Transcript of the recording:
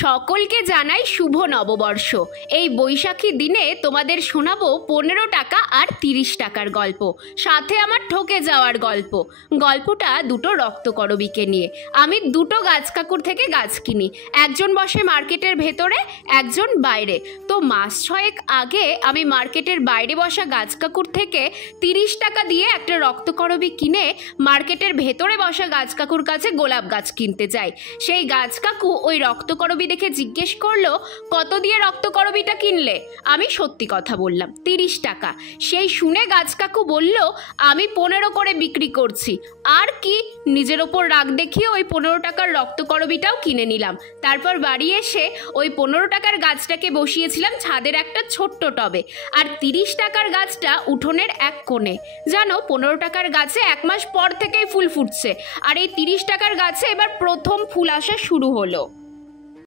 সকলকে জানাই শুভ নববর্ষ। এই বৈশাখী দিনে তোমাদের শোনাবো 15 টাকা আর 30 টাকার গল্প, সাথে আমার ঠকে যাওয়ার গল্প। গল্পটা দুটো রক্তকরবীকে নিয়ে। আমি দুটো গাছ কাকুর থেকে গাছ কিনি, একজন বসে মার্কেটের ভেতরে, একজন বাইরে। তো মাস 6 আগে আমি মার্কেটের বাইরে বসা গাছ কাকুর থেকে 30 টাকা দিয়ে একটা রক্তকরবী কিনে মার্কেটের ভেতরে বসা গাছ কাকুর কাছে গোলাপ গাছ কিনতে যাই। সেই গাছ কাকু ওই রক্তকরবী দেখে জিজ্ঞেস করলো, কত দিয়ে রক্তকরবীটা কিনলে? আমি সত্যি কথা বললাম, 30 টাকা। সেই শুনে গাছ কাকু বলল, আমি 15 করে বিক্রি করছি। আর কি, নিজের ওপর রাগ দেখিয়ে ওই 15 টাকার রক্তকরবীটাও কিনে নিলাম। তারপর বাড়ি এসে ওই 15 টাকার গাছটাকে বসিয়েছিলাম ছাদের একটা ছোট্ট টবে, আর 30 টাকার গাছটা উঠোনের এক কোণে। জানো, 15 টাকার গাছে 1 মাস পর থেকেই ফুল ফুটছে, আর এই 30 টাকার গাছে এবার প্রথম ফুল আসা শুরু হলো।